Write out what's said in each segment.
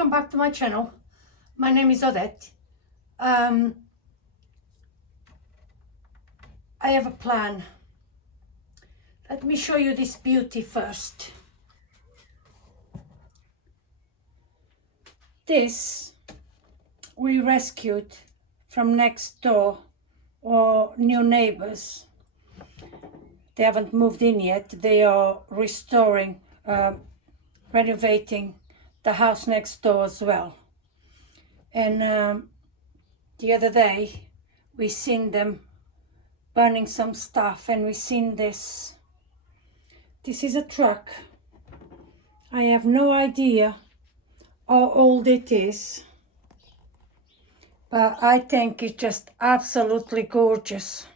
welcome back to my channel. My name is Odette. I have a plan. Let me show you this beauty first. This we rescued from next door or new neighbors. They haven't moved in yet. They are restoring, renovating the house next door as well. And the other day we seen them burning some stuff, and we seen this. This is a truck. I have no idea how old it is, but I think it's just absolutely gorgeous.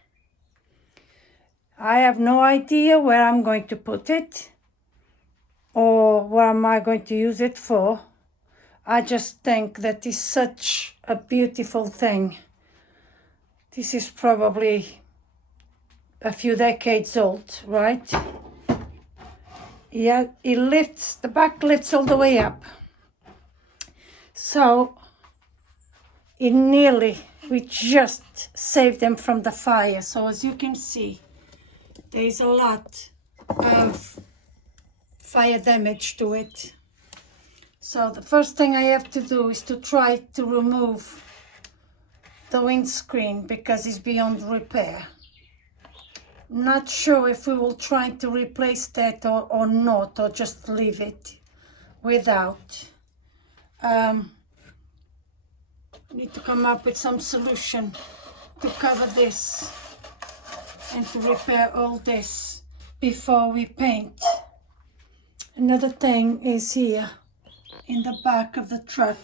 I have no idea where I'm going to put it or what am I going to use it for. I just think that is such a beautiful thing. This is probably a few decades old, right? Yeah, it lifts, the back lifts all the way up. So we just saved them from the fire. So as you can see, there is a lot of fire damage to it. So the first thing I have to do is to try to remove the windscreen because it's beyond repair. Not sure if we will try to replace that or not, or just leave it without. Need to come up with some solution to cover this and to repair all this before we paint. Another thing is here in the back of the truck.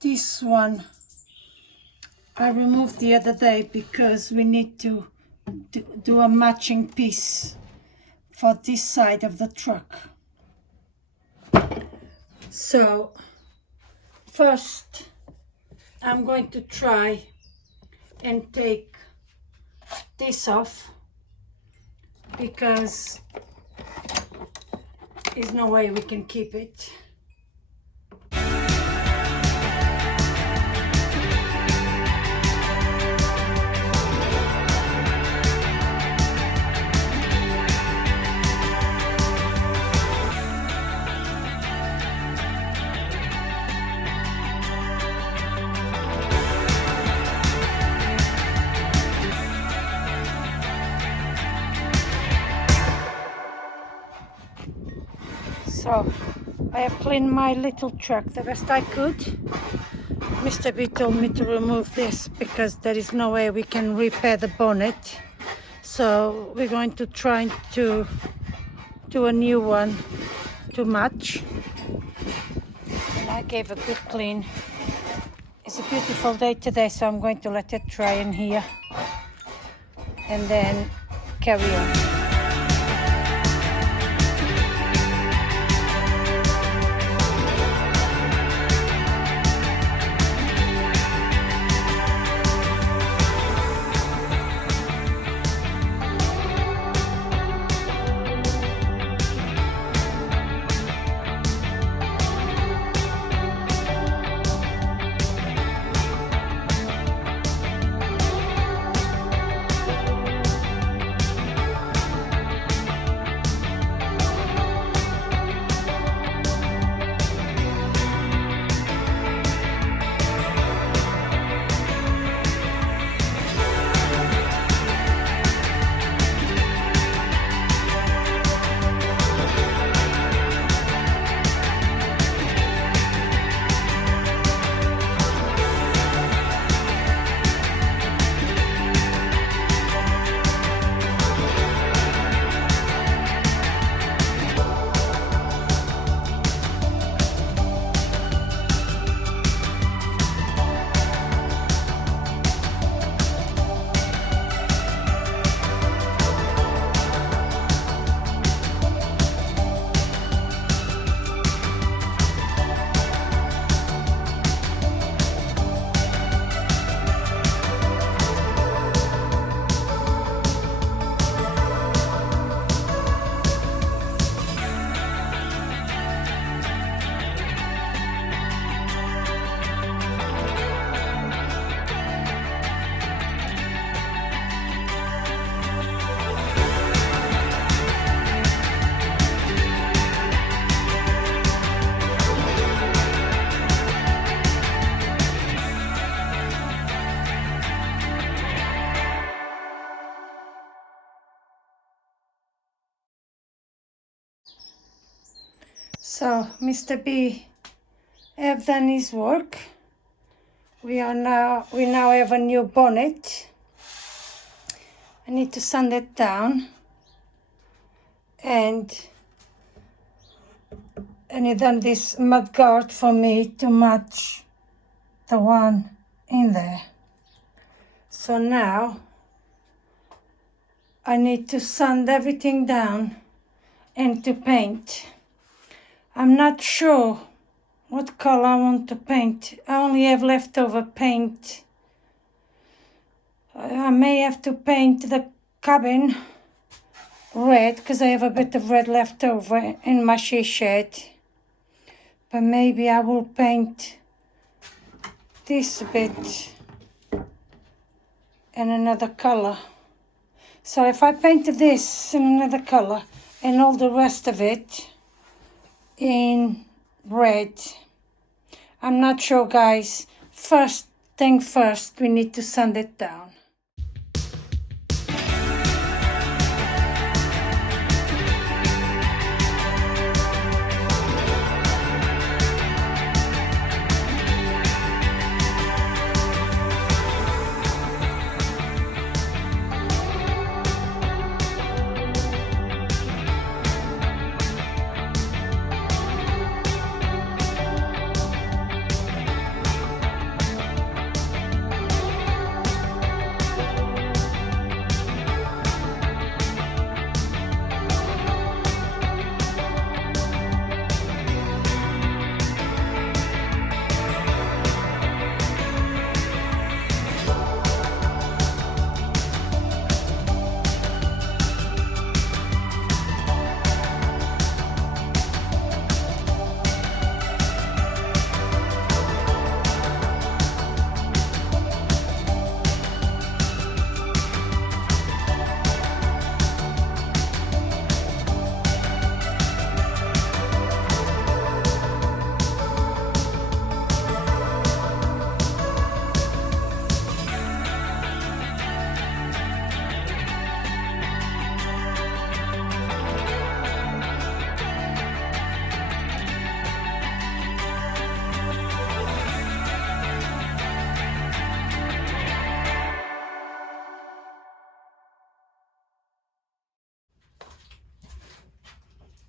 This one I removed the other day because we need to do a matching piece for this side of the truck. So first I'm going to try and take this off because there's no way we can keep it. So I have cleaned my little truck the best I could. Mr. B told me to remove this because there is no way we can repair the bonnet. So we're going to try to do a new one to match. And I gave a good clean. It's a beautiful day today, so I'm going to let it dry in here and then carry on. So Mr. B have done his work. We now have a new bonnet. I need to sand it down, and he done this mud guard for me to match the one in there. So now I need to sand everything down and to paint. I'm not sure what color I want to paint. I only have leftover paint. I may have to paint the cabin red because I have a bit of red left over in my she shed. But maybe I will paint this bit in another color. So if I paint this in another color and all the rest of it in red, I'm not sure, guys. First thing first, we need to sand it down.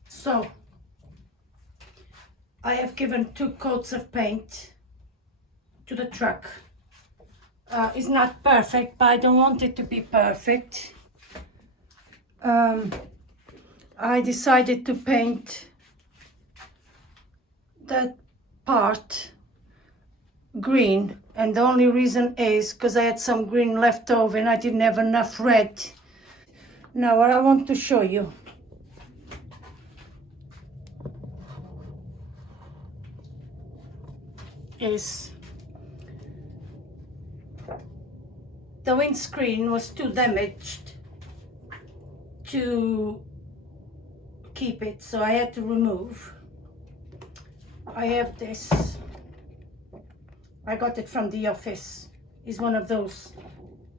So I have given 2 coats of paint to the truck. It's not perfect, but I don't want it to be perfect. I decided to paint that part green, and the only reason is because I had some green left over and I didn't have enough red. Now what I want to show you is the windscreen was too damaged to keep it, so I had to remove. I have this, I got it from the office. It's one of those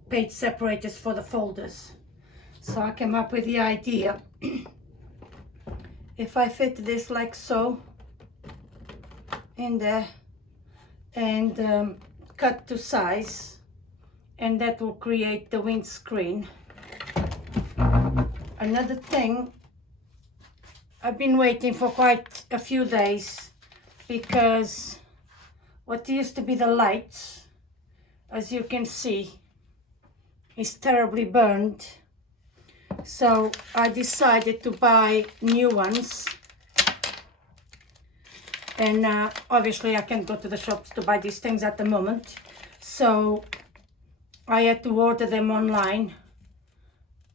page separators for the folders. So I came up with the idea, if I fit this like so in there and cut to size, and that will create the windscreen. Another thing, I've been waiting for quite a few days because what used to be the lights, as you can see, is terribly burned. So I decided to buy new ones, and obviously I can't go to the shops to buy these things at the moment, so I had to order them online,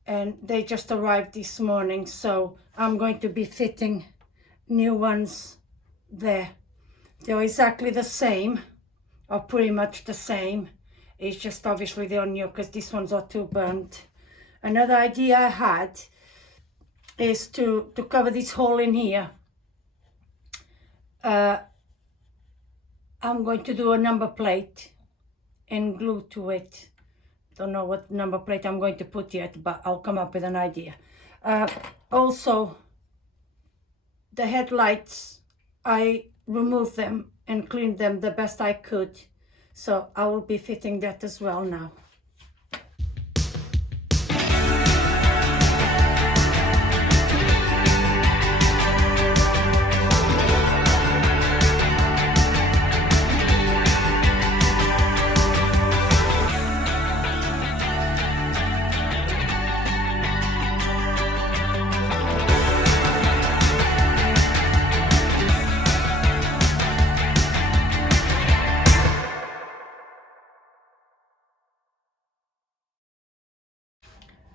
and they just arrived this morning. So I'm going to be fitting new ones there. They're exactly the same, or pretty much the same. It's just obviously they're new because these ones are too burnt. Another idea I had is to cover this hole in here. I'm going to do a number plate and glue to it. Don't know what number plate I'm going to put yet, but I'll come up with an idea. Also, the headlights I removed them and cleaned them the best I could. So I will be fitting that as well now.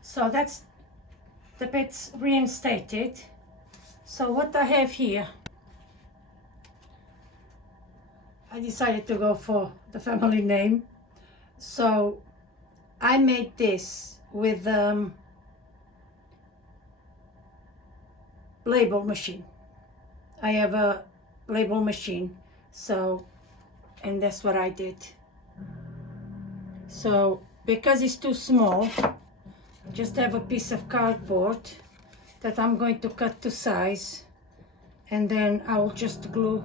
So that's the bits reinstated. So what I have here, I decided to go for the family name. So I made this with label machine. I have a label machine, so, and that's what I did. So because it's too small, just have a piece of cardboard that I'm going to cut to size, and then I will just glue.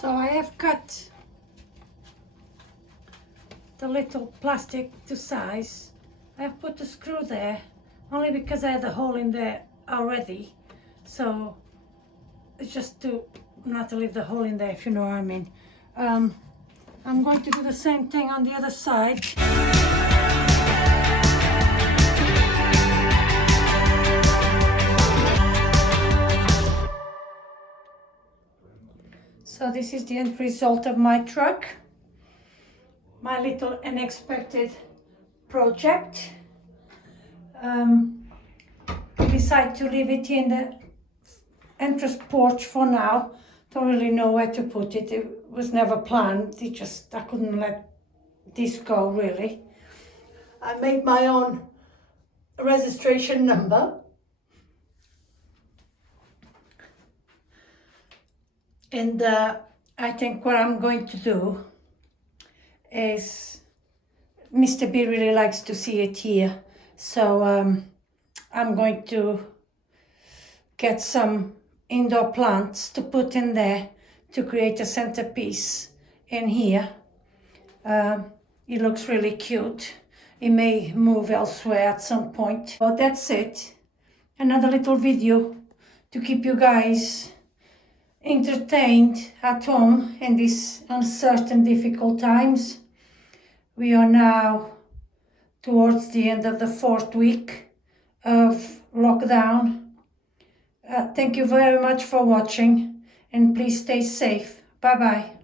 So I have cut the little plastic to size. I have put a screw there only because I had a hole in there already. So it's just to not to leave the hole in there, if you know what I mean. I'm going to do the same thing on the other side. So this is the end result of my truck, my little unexpected project. I decided to leave it in the entrance porch for now. Don't really know where to put it. It was never planned. I couldn't let this go really. I made my own registration number. And I think what I'm going to do is, Mr. B really likes to see it here. So I'm going to get some indoor plants to put in there to create a centerpiece in here. It looks really cute. It may move elsewhere at some point. Well, that's it. Another little video to keep you guys entertained at home in these uncertain, difficult times. We are now towards the end of the 4th week of lockdown. Thank you very much for watching, and please stay safe. Bye bye.